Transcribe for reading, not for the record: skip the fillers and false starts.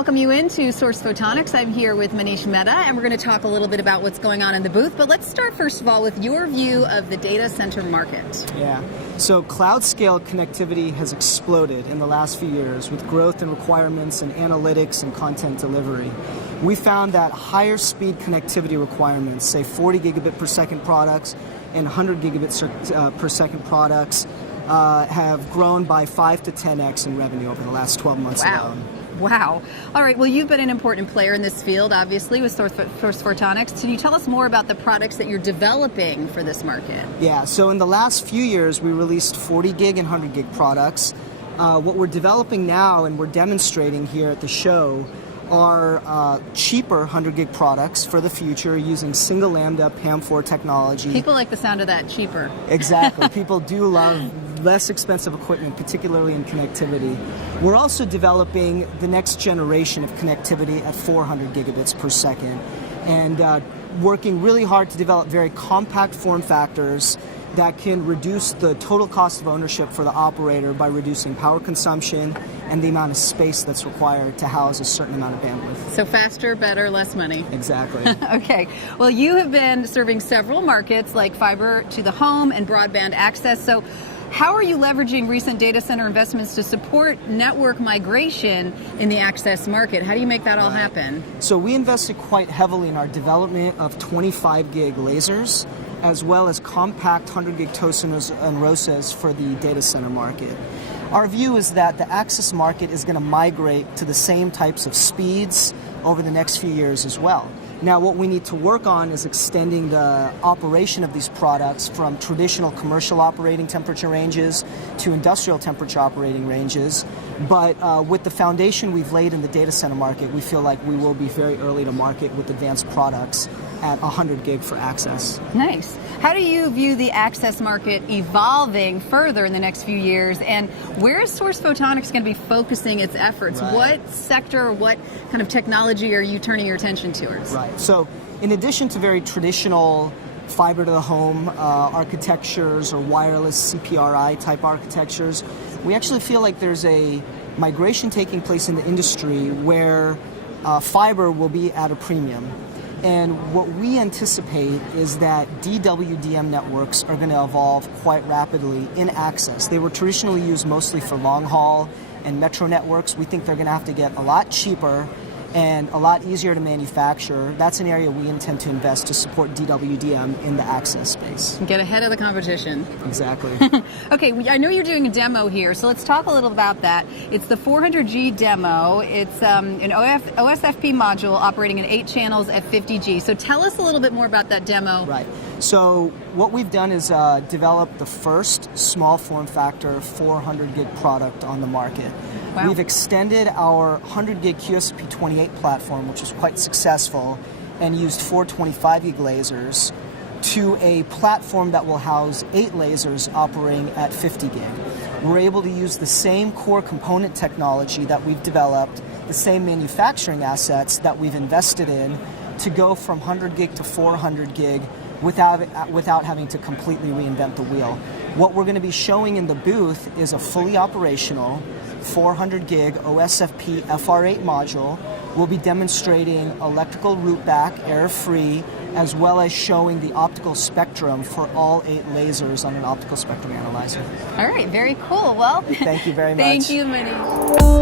welcome you into Source Photonics. I'm here with Manish Mehta, and we're going to talk a little bit about what's going on in the booth. But let's start, first of all, with your view of the data center market. Yeah, so cloud scale connectivity has exploded in the last few years with growth in requirements in analytics and content delivery. We found that higher speed connectivity requirements, say 40 gigabit per second products and 100 gigabit per second products, have grown by 5 to 10x in revenue over the last 12 months alone. Wow. All right, well, you've been an important player in this field, obviously, with Source Photonics. Can you tell us more about the products that you're developing for this market? Yeah, so in the last few years, we released 40 gig and 100 gig products. What we're developing now and we're demonstrating here at the show are cheaper 100 gig products for the future using single lambda PAM4 technology. People like the sound of that, cheaper. Exactly. People do love less expensive equipment, particularly in connectivity. We're also developing the next generation of connectivity at 400 gigabits per second and working really hard to develop very compact form factors that can reduce the total cost of ownership for the operator by reducing power consumption and the amount of space that's required to house a certain amount of bandwidth. So faster, better, less money. Exactly. Okay. Well, you have been serving several markets like fiber to the home and broadband access. So how are you leveraging recent data center investments to support network migration in the access market? How do you make that all happen? So we invested quite heavily in our development of 25 gig lasers, as well as compact 100 gig TOSAs and ROSAs for the data center market. Our view is that the access market is going to migrate to the same types of speeds over the next few years as well. Now, what we need to work on is extending the operation of these products from traditional commercial operating temperature ranges to industrial temperature operating ranges. But with the foundation we've laid in the data center market, we feel like we will be very early to market with advanced products at 100 gig for access. Nice. How do you view the access market evolving further in the next few years, and where is Source Photonics going to be focusing its efforts? Right. What sector or what kind of technology are you turning your attention towards? Right. So in addition to very traditional fiber to the home architectures or wireless CPRI type architectures, we actually feel like there's a migration taking place in the industry where fiber will be at a premium. And what we anticipate is that DWDM networks are going to evolve quite rapidly in access. They were traditionally used mostly for long haul and metro networks. We think they're going to have to get a lot cheaper and a lot easier to manufacture. That's an area we intend to invest to support DWDM in the access space. Get ahead of the competition. Exactly. Okay, I know you're doing a demo here, so let's talk a little about that. It's the 400G demo. It's an OSFP module operating in 8 channels at 50G. So tell us a little bit more about that demo. Right. So what we've done is develop the first small form factor 400 gig product on the market. Wow. We've extended our 100 gig QSP28 platform, which was quite successful, and used 425 gig lasers to a platform that will house 8 lasers operating at 50 gig. We're able to use the same core component technology that we've developed, the same manufacturing assets that we've invested in, to go from 100 gig to 400 gig without having to completely reinvent the wheel. What we're going to be showing in the booth is a fully operational 400 gig OSFP FR8 module. We'll be demonstrating electrical rootback, error-free, as well as showing the optical spectrum for all 8 lasers on an optical spectrum analyzer. All right, very cool. Well, thank you very much. Thank you, Manish.